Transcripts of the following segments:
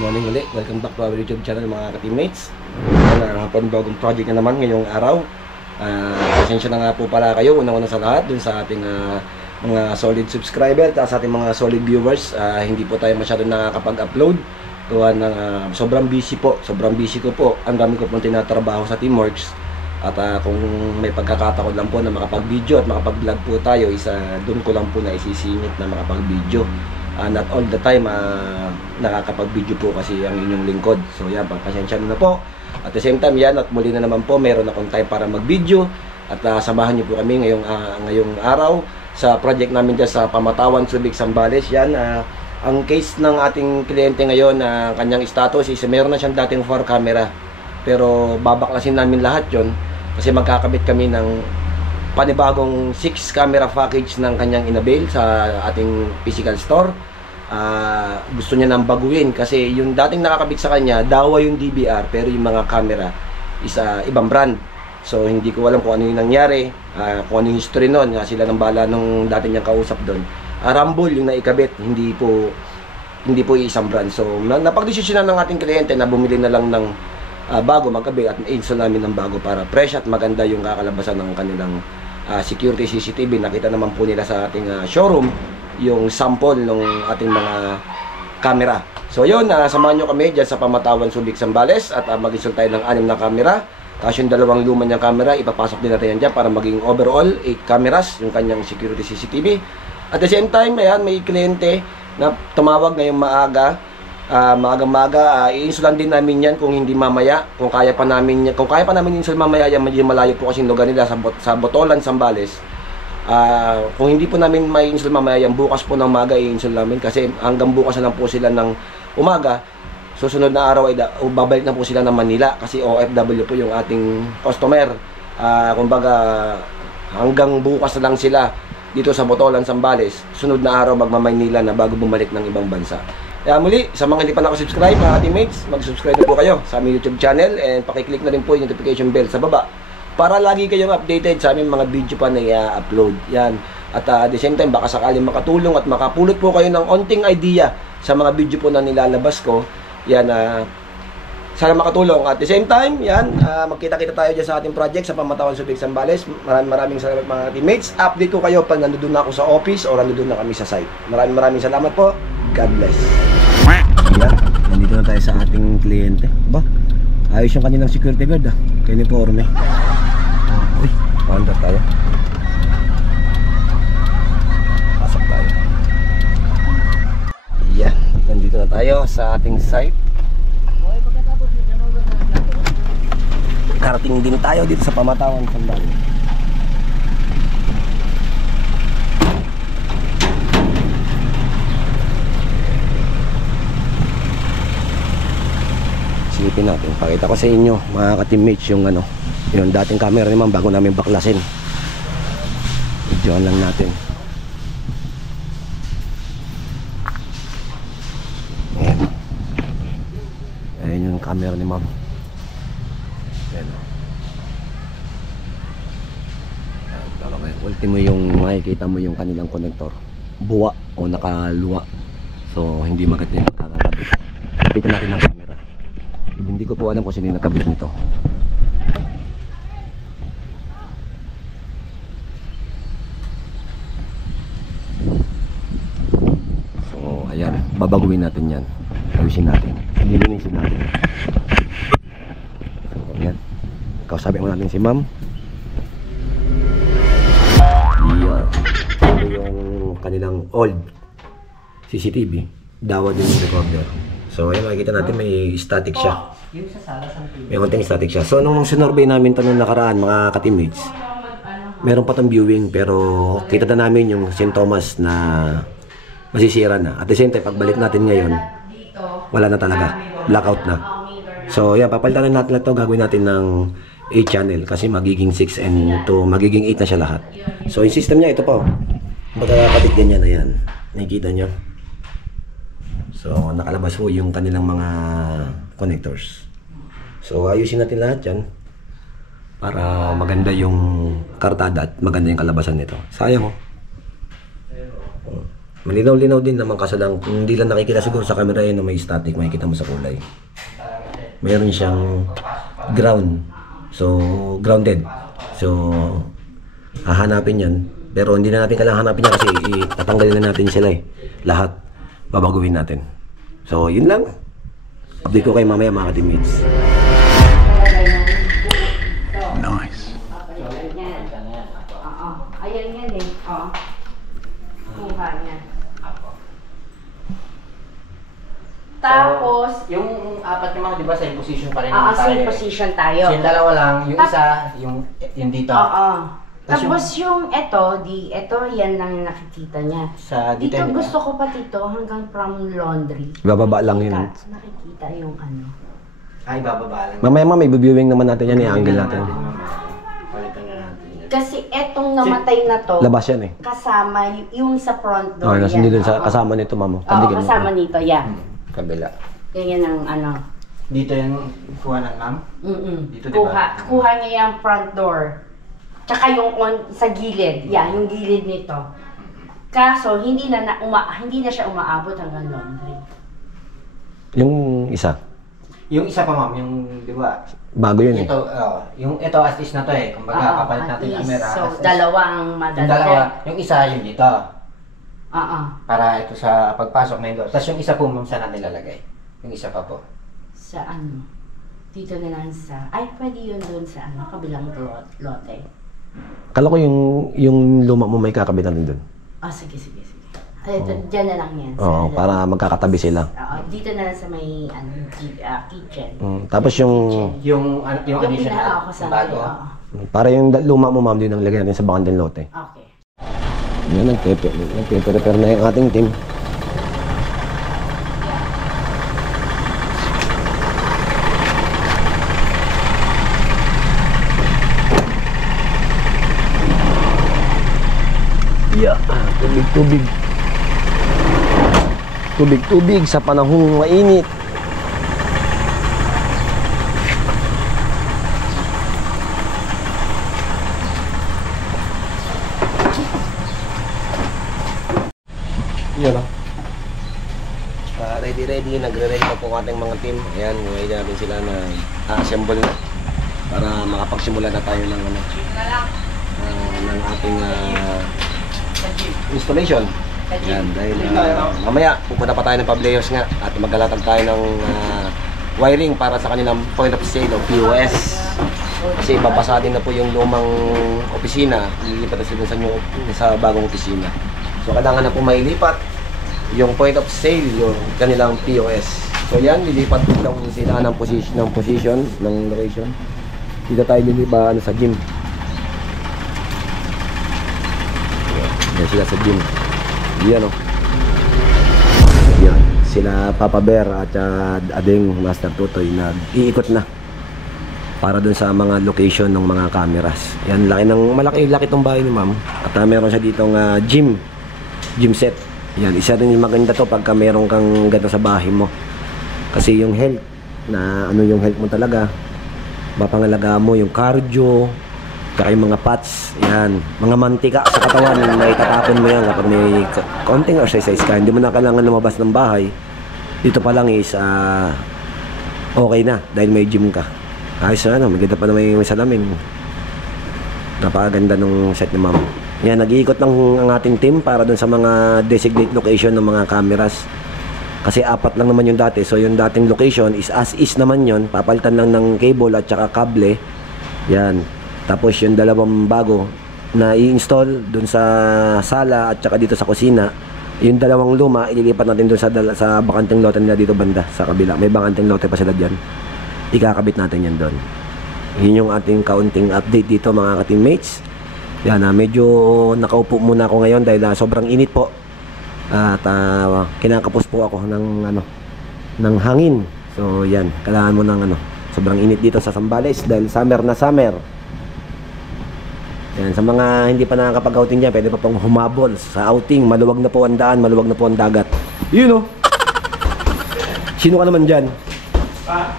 morning ulit. Welcome back to our YouTube channel mga ka-teammates. Panibagong project na naman ngayong araw. Pasensya na nga po pala kayo unang-una sa lahat dun sa ating mga solid subscriber at sa ating mga solid viewers. Hindi po tayo masyado nakakapag-upload. Tuwa ng sobrang busy po. Sobrang busy ko po. Ang dami ko pong tinatrabaho sa Teamworks. At kung may pagkakataon lang po na makapag-video at makapag-vlog po tayo, doon ko lang po na isisingit na makapag-video. Not all the time nakakapag-video po kasi ang inyong lingkod. So yan, pasensya na po. At the same time yan, at muli na naman po, meron akong time para mag-video. At samahan niyo po kami ngayong araw sa project namin dyan sa Pamatawan, Subic, Zambales. Yan, ang case ng ating kliyente ngayon, kanyang status is meron na siyang dating 4 camera. Pero babaklasin namin lahat yon kasi magkakabit kami ng panibagong 6 camera package ng kanyang inabil sa ating physical store. Gusto niya nang baguhin kasi yung dating nakakabit sa kanya, dawa yung DVR pero yung mga camera is ibang brand. So hindi ko alam kung ano yung nangyari, kung ano yung history nun. Sila nang bala nung dating niyang kausap doon. Rumble yung naikabit, hindi po isang brand. So napagdesisyonan ng ating kliyente na bumili na lang ng bago magkabit at install namin ng bago para fresh at maganda yung kakalabasan ng kanilang security CCTV. Nakita naman po nila sa ating showroom yung sample ng ating mga camera. So yun, samahan nyo kami dyan sa Pamatawan, Subic, Zambales at mag-install tayo ng 6 na camera. Tapos yung 2 luma niyang camera, ipapasok din natin yan dyan para maging overall 8 cameras yung kanyang security CCTV. At the same time, ayan, may kliyente na tumawag ngayong maaga. Maaga-maga, i-install din namin yan kung hindi mamaya, kung kaya pa namin i-install mamaya yan, medyo malayo po kasi lugar nila sa Botolan, Zambales. Kung hindi po namin may install mamaya yan, bukas po ng maga i-install namin kasi hanggang bukas na lang po sila ng umaga. Susunod na araw ay babalik na po sila ng Manila kasi OFW po yung ating customer. Kumbaga hanggang bukas na lang sila dito sa Botolan, Zambales. Sunod na araw magmamaynila na bago bumalik ng ibang bansa. Kaya muli, sa mga hindi pa nakasubscribe mga teammates, mag-subscribe na po kayo sa aming YouTube channel and pakiclick na rin po yung notification bell sa baba para lagi kayong updated sa aming mga video pa na i-upload. Yan. At at the same time, baka sakaling makatulong at makapulot po kayo ng onting idea sa mga video po na nilalabas ko. Yan, sana makatulong. At the same time, yan, magkita-kita tayo dyan sa ating project sa Pamatawan, Subic, Zambales. Maraming salamat mga teammates. Update ko kayo pag nandun na ako sa office o nandun na kami sa site. Maraming salamat po. God bless. Yan, nandito na tayo sa ating kliyente. Ba, ayos yung kanilang security guard uniforme. Uy, paandar tayo. Pasok tayo. Yan, nandito na tayo sa ating site. Karating din tayo dito sa Pamatawan, Zambales. Silipin natin. Pakita ko sa inyo mga ka-teammates yung yung dating camera naman bago namin baklasin. Videoan lang natin. Ayan yung camera ni ma'am. Ultimo yung makikita mo yung kanilang connector buwa o nakaluwa, so hindi maganda yung kakakabit. Kapitan natin ng camera. Hindi ko po alam kung sino yung nakabit nito. So ayan, babaguhin natin yan, ayusin natin, nilinisin natin. So ayan, kausapin mo natin si ma'am. Ito yung kanilang old CCTV, dawa din yung recorder. So ayan, makikita natin may static siya. May konting static siya. So nung sinurvey namin ito nung nakaraan mga ka-teammates, meron pa tong viewing pero kita na namin yung St. Thomas na masisira na. At the same time, pagbalik natin ngayon, wala na talaga, blackout na. So yan, papalitan natin na ito, gagawin natin ng 8 channel kasi magiging 6 and to magiging 8 na siya lahat. So yung system niya ito po. Magkakapit ganyan na yan. Nakikita nyo. So nakalabas po yung kanilang mga connectors. So ayusin natin lahat yan para maganda yung kartada at maganda yung kalabasan nito. Sayang oh. Malinaw-linaw din naman kaso lang, kung hindi lang nakikita siguro sa camera yun na may static, makikita mo sa kulay. Mayroon siyang ground. So, grounded. So, hahanapin yan. Pero hindi na natin kailangan hanapin yan kasi tatanggalin na natin sila eh. Lahat, babaguhin natin. So, yun lang. Update ko kayo mamaya mga teammates. Nice. Ayan yan eh. Kuha niya. Tapos, Yung apat naman, di ba, same position pa rin same position tayo. So, yung dalawa lang, yung isa, yung dito. Tapos yung eto, yan lang yung nakikita niya. Sa dito, Dito di ba? gusto ko pa dito hanggang from laundry. Bababa lang yun. Nakikita yung ano. Ay, bababa lang. Mamaya i-viewing naman natin yan, i-angle natin. Palitan na natin yan. Kasi etong namatay na to, Labas yan eh. kasama yung sa front door. Okay, nasa dun sa kasama nito, mamo. Oo, kasama nito, yan. Kabila. Yan ang ano. Dito yung kuha ng ma'am? Dito, di ba? Kuha niya yung front door. Tsaka yung sa gilid. Yan, yung gilid nito. Kaso, hindi na siya umaabot hanggang laundry. Yung isa. Yung isa pa ma'am, yung di ba? Bago yun eh. Ito as is na to eh. Kumbaga, kapalit natin yung camera. So, as is. dalawa ang Yung madadala. dalawa, yung isa yung dito. Para Ito sa pagpasok na yun. Tapos yung isa po ma'am, saan natin lalagay? Yung isa pa po. sa ano? Dito na lang sa... Ay, pwede yun doon sa ano, kabilang lote. Kala ko yung luma mo may kakabitan din dun. Sige. Ay, dyan na lang yan. Oo, para magkakatabi sila. Dito na lang sa may kitchen. Tapos yung Yung additional, pinaka ako sa yung bago. para yung luma mo ma'am din ang lagay natin sa bakanting lote. Okay. Yan, nagpe-prepare na yung ating team. Yeah, tubig. Tubig sa panahong mainit. Yun o. Ready. Nagre-ready na po ang ating mga team. Ayan, ngayon natin sila na assemble na. Para makapagsimula na tayo ng ng ating installation. Ayan, dahil mamaya pupunta pa tayo ng Pableos nga at maglalatag tayo ng wiring para sa kanilang point of sale o POS. Kasi babasa din na po yung lumang opisina. Lilipat na sila sa bagong opisina. So kailangan na po mailipat yung point of sale, yung kanilang POS. So yan, lilipat lang sila ng position ng location. Dito tayo lilipat sa gym. Yan sila sa gym. Yan o. Yan. Sila Papa Bear at Ading Master Tutoy na iikot na para dun sa mga location ng mga cameras. Yan, malaki tong bahay ni ma'am. At meron siya ditong gym set. Yan, isa rin yung maganda to pagka meron kang ganito sa bahay mo. Kasi yung health, na ano yung health mo talaga, mapangalaga mo yung cardio, kaya yung mga fats, yan, mga mantika sa katawan, may tatapon mo yan kapag may konting exercise ka. Hindi mo na kailangan lumabas ng bahay. Dito pa lang is okay na dahil may gym ka. Ayos na, maganda pa naman yung salamin. Napakaganda nung set ni ma'am. Yan, nag-iikot lang ang ating team para dun sa mga designate location ng mga cameras. Kasi 4 lang naman yung dati. So yung dating location is as is naman yon. Papalitan lang ng cable at saka kable. Yan. Tapos yung dalawang bago na i-install dun sa sala at saka dito sa kusina. Yung dalawang luma, ililipat natin dun sa bakanting lote nila dito banda sa kabila. May bakanting lote pa sila dyan. Ikakabit natin yan dun. Yun yung ating kaunting update dito mga ka-teammates. Yan, medyo nakaupo muna ako ngayon dahil sobrang init po. At kinakapos po ako ng hangin. So yan, kailangan mo ng sobrang init dito sa Zambales dahil summer na summer. Yan, sa mga hindi pa nakakapag-outing dyan, pwede pa pong humabol sa outing. Maluwag na po ang daan, maluwag na po ang dagat. Yun o. Sino ka naman dyan?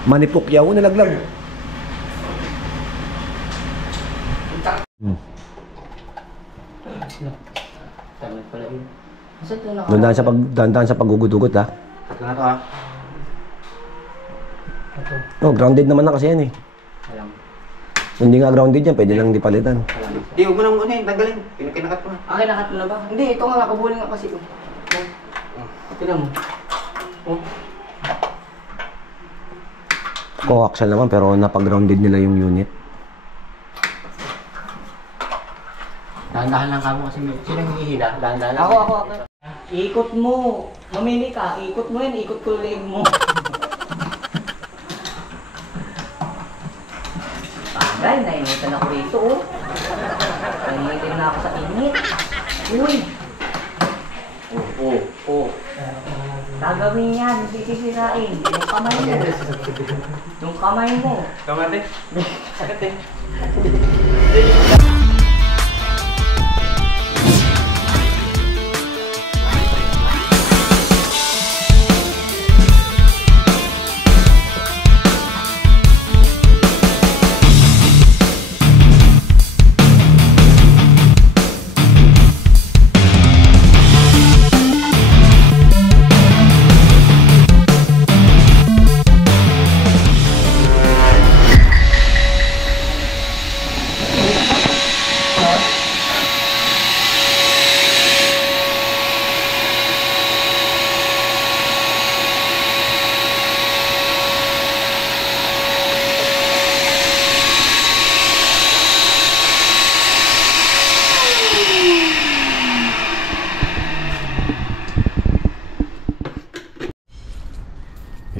Manipukyaw, nalaglag. Tama pala yun. Saan ito naka? Dahan sa paggugudugot ha. Ito na to ha. Ito. Oh, grounded naman na kasi yan eh. Alam. Kung hindi nga grounded yan, pwede lang di palitan. Di, huwag mo nang ano yun, tanggalin. Kinakat mo na. Kinakat mo na ba? Hindi, ito nga, nakabuli nga kasi. Tignan mo. Oh. Coaxial naman pero napag-grounded nila yung unit. Dahan-dahan lang kamo kasi sino yung hihila? Dahan-dahan lang. Ako. Ikot mo. Mamili ka. Ikot mo yan. Ikot ko leg mo. Tagay, nainitan ako rito oh. Nainitin na ako sa init. Uy. Oh. Gagawin yan. Hindi sisirain. Yung kamay mo. Yung kamay mo. Kamate. Sakit eh.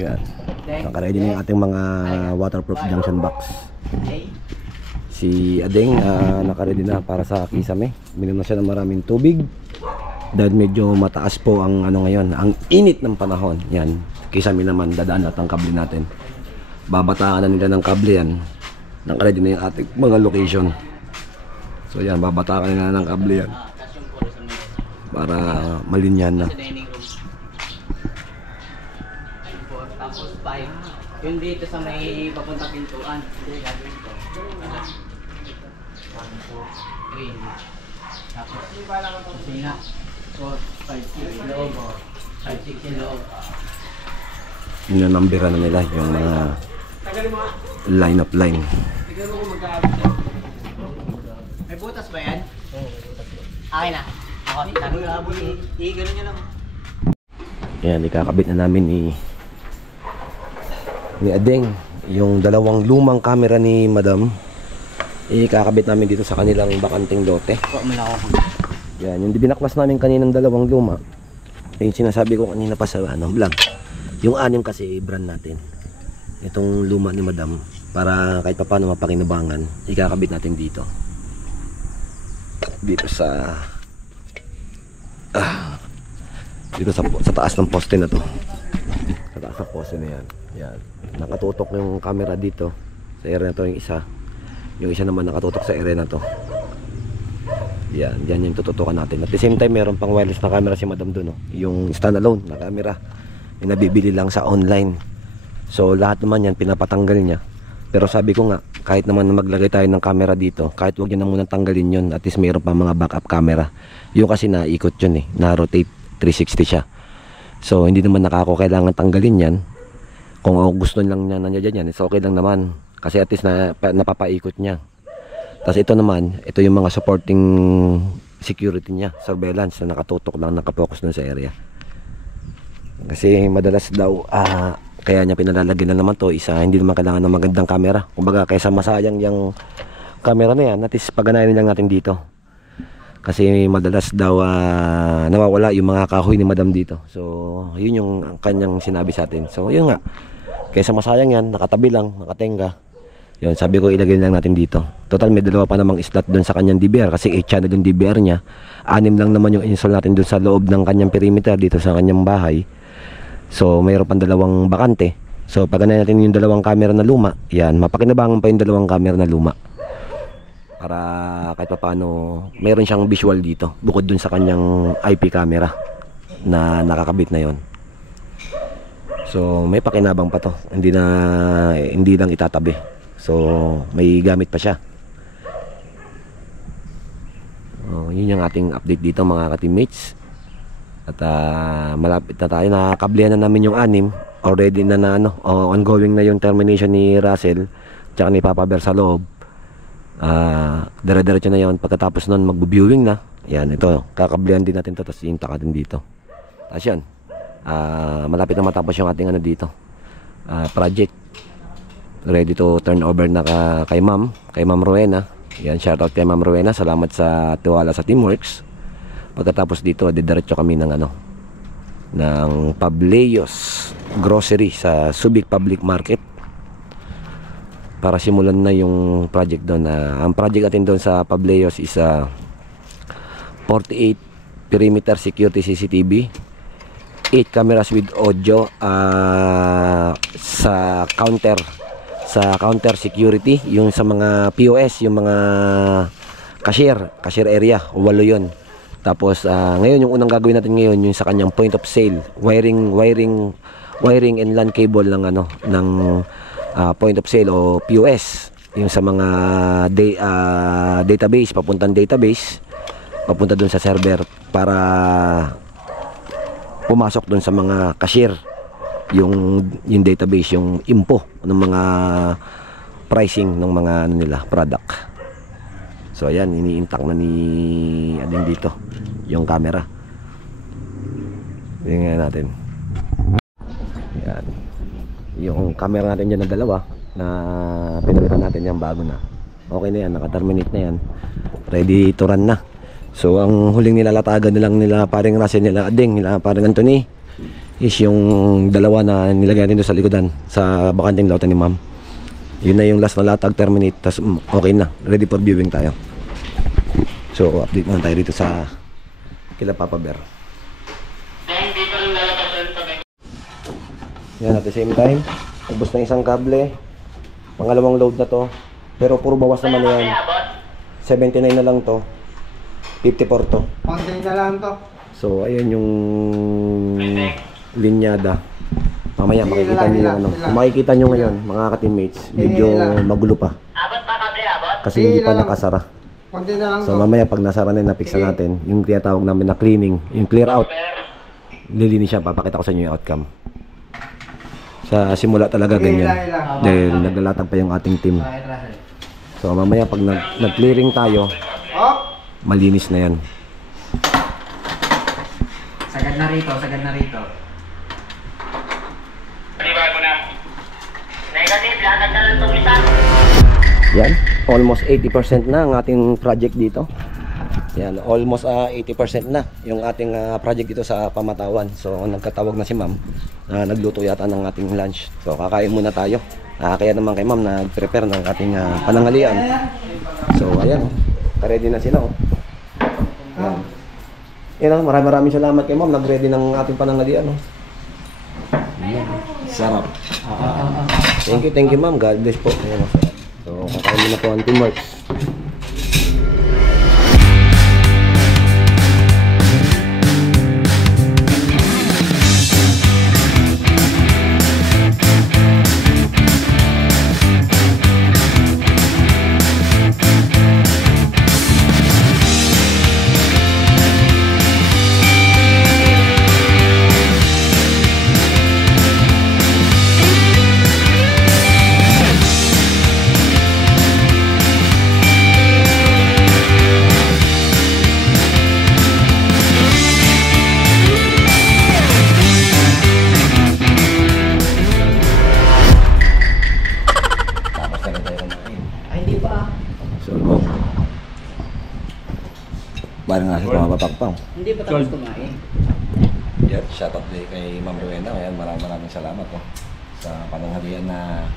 Yan. Nakaready na yung ating mga waterproof junction box. Si Adeng nakaready na para sa kisame. Minom na siya ng maraming tubig. Dahil medyo mataas po ang ano ngayon, ang init ng panahon. Yan. Kisame naman dadaan at ang kable natin. Babataan na nila ng kable yan. Nakaready na yung ating mga location. So yan, babataan na ng kable yan. Para malinyan na. Tapos 5. Yun dito sa may papunta pintuan. Hindi gagawin ko. 1, 2, 3. Tapos kusina. 4, 5, 6 loob. 5, 6 yung loob. Ninanambira na nila yung mga line of line. May butas ba yan? Akin na. Ako, i-gano'n nyo lang. Yan, ikakabit na namin ni Adeng yung dalawang lumang camera ni Madam. Ikakabit namin dito sa kanilang bakanting lote. Kuha mo na ako. Yan, yung binaklas namin kaninang dalawang luma. Yung sinasabi ko kanina pa sa vlog. Yung 6 kasi brand natin. Itong luma ni Madam para kahit pa paano mapakinabangan, ikakabit natin dito. Dito sa dito sa taas ng poste na to. Sa taas ng poste na yan. Yan. Nakatutok yung camera dito sa area na to, yung isa. Yung isa naman nakatutok sa area na to. Yan, yan yung tututukan natin. At the same time, meron pang wireless na camera si Madam doon, no? Yung standalone na camera. Yung nabibili lang sa online. So lahat naman yan pinapatanggal niya. Pero sabi ko nga, kahit naman maglagay tayo ng camera dito, kahit wag niya na munang tanggalin yun, at least mayroon pa mga backup camera. Yung kasi naikot yun eh, na-rotate 360 siya. So hindi naman kailangan tanggalin yan. Kung gusto lang niya nandiyan yan, it's okay lang naman. Kasi at least napapaikot niya. Tapos ito naman, ito yung mga supporting security niya, surveillance na nakatutok lang, nakapokus na sa area. Kasi madalas daw, kaya niya pinalalagyan na naman to, isa, hindi naman kailangan ng magandang camera. Kumbaga, kaysa masayang yung camera na yan, at least paganayin lang natin dito. Kasi madalas daw nawawala yung mga kahoy ni Madam dito. So, yun yung kanyang sinabi sa atin. So, yun nga. Kaysa masayang yan, nakatabi lang, nakatenga. Yun, sabi ko ilagay lang natin dito. Total, may dalawa pa namang slot doon sa kanyang DVR. Kasi 8 channel yung DVR niya. 6 lang naman yung install natin doon sa loob ng kanyang perimeter dito sa kanyang bahay. So, mayroon pang dalawang bakante. So, pag natin yung dalawang camera na luma, yan, mapakinabangan pa yung dalawang camera na luma. Para kahit pa paano, mayroon siyang visual dito. Bukod dun sa kanyang IP camera na nakakabit na yon. So, may pakinabang pa to. Hindi lang itatabi. So, may gamit pa siya. Yun yung ating update dito mga ka-teammates. At malapit na tayo, nakakablehan na namin yung 6. Already na ongoing na yung termination ni Russell tsaka ni Papa Bear sa loob. Dire-diretso na yon. Pagkatapos nun magbu-viewing na. Yan, ito, kakablehan din natin to, tapos yung takatin dito. Tapos yan, malapit na matapos yung ating dito project. Ready to turn over na kay Ma'am Rowena. Yan, shoutout kay Ma'am Rowena, salamat sa tiwala sa Teamworks. Pagkatapos dito, didiretso kami ng Pableos Grocery sa Subic Public Market para simulan na yung project doon. Ang project natin doon sa Pableos is 48 perimeter security CCTV, 8 cameras with audio sa counter security, yung sa mga POS, yung mga cashier area, 8 yun. Tapos ngayon yung unang gagawin natin ngayon yung sa kanyang point of sale, wiring and LAN cable ng point of sale o POS, yung sa mga database, papunta doon sa server para pumasok doon sa mga cashier yung database, yung info ng mga pricing ng mga product. So ayan, iniintak na ni Ading dito yung camera. Tingnan natin. Yan. Yung camera natin dyan na dalawa na pinalitan natin yan, bago na. Okay na yan, naka-terminate na yan. Ready to run na. So ang huling nilalatagan nila paring Russell, nila Ading, nila paring Anthony is yung dalawa na nilagay natin doon sa likodan sa bakanting lautan ni Ma'am. Yun na yung last na latag, terminate, tas okay na, ready for viewing tayo. So update na tayo dito sa kila Papa Bear. Yan, at the same time ubos na isang kable, pangalawang load na to, pero puro bawas naman na yan. 79 na lang to, 54 to. Konti na lang to. So ayun yung linyada. Mamaya makikita niyo yung makikita niyo ngayon mga ka-teammates, medyo magulo pa. Kasi hindi pa nakasara. Konti na lang So mamaya pag nasara na, napiksa natin, yung tinatawag namin na cleaning, yung clear out, lilinis siya, papakita ko sa inyo yung outcome. Sa simula talaga ganyan, dahil naglalatag pa yung ating team. So mamaya pag nag-clearing tayo, malinis na yan. Sagad na rito, sagad na rito. Negative, lakad na lang itong isa. Yan, almost 80% na ang ating project dito. Yan, almost 80% na yung ating project dito sa Pamatawan. So nagkatawag na si Ma'am, nagluto yata ng ating lunch. So kakain muna tayo. Kaya naman kay Ma'am nag-prepare ng ating pananghalian. So ayan, ready na sila. Yan, maraming salamat kay Ma'am, nag-ready ng ating pananghalian. Yan, sarap. Thank you Ma'am, God bless po. Ayan, so kakain muna po ang Teamworks. Parang nga sa mga papakpang. Hindi pa tapos kumain. Yan, shoutout din kay Ma'am Rowena. Ayan, maraming salamat sa pananghalian na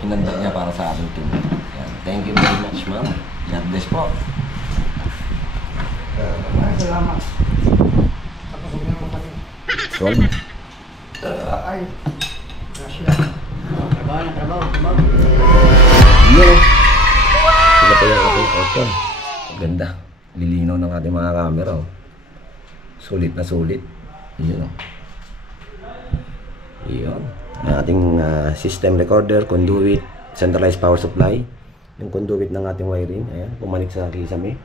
hinanda niya para sa ating team. Yan, thank you very much Ma'am. God bless po. Salamat. Solve. Ay. Trabaho. Yan. Sila pa yung ating outcome. Ganda. Lilinaw ng ating mga camera. Sulit na sulit. Yun. Yun. Ang ating system recorder, conduit, centralized power supply. Yung conduit ng ating wiring. Ayan, pumanik sa kisame.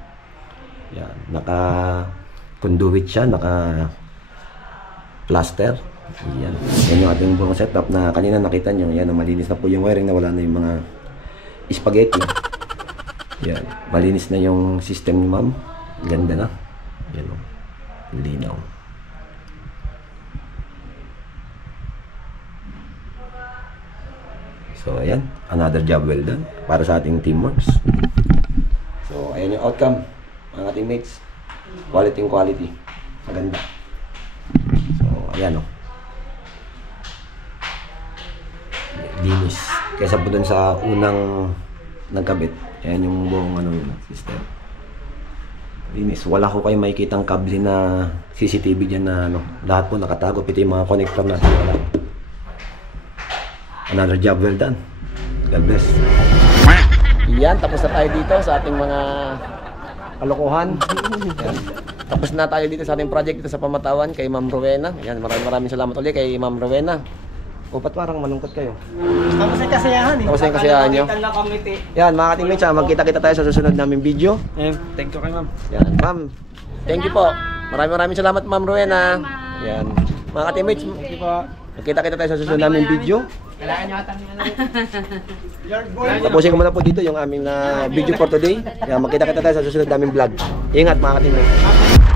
Yan. Naka-conduit siya. plaster. Yan. Yan yung ating buong setup na kanina nakita nyo. Yan, malinis na po yung wiring na wala na yung mga spaghetti. Yan. Malinis na yung system ni ma'am. Ganda na. Yan o. Linaw. So, ayan. Another job well done para sa ating teamworks. So, ayan yung outcome mga teammates. Quality and quality. Maganda. So, ayan o. Linis. Kaysa po dun sa unang nagkabit. Ayan yung buong system. Linis. Wala ko kayo makikitang kable na CCTV dyan na lahat po nakatago. Piti yung mga connector natin. Wala. Another job well done. God bless. Yan, tapos na tayo dito sa ating mga kalokohan. Yan. Tapos na tayo dito sa ating project dito sa Pamatawan kay Ma'am Rowena. Yan, maraming salamat ulit kay Ma'am Rowena. O, ba't parang malungkot kayo? Tapos yung kasiyahan eh. Tapos yung kasiyahan nyo. Nakita na committee. Yan, mga ka-teammates, magkita-kita tayo sa susunod naming video. Thank you kay ma'am. Yan, ma'am. Thank you po. Maraming salamat, Ma'am Rowena. Yan. Mga ka-teammates, magkita-kita tayo sa susunod naming video. Kailangan nyo ata Tapusin ko muna po dito yung aming video for today. Yan, magkita-kita tayo sa susunod naming vlog. Ingat, mga ka-teammates.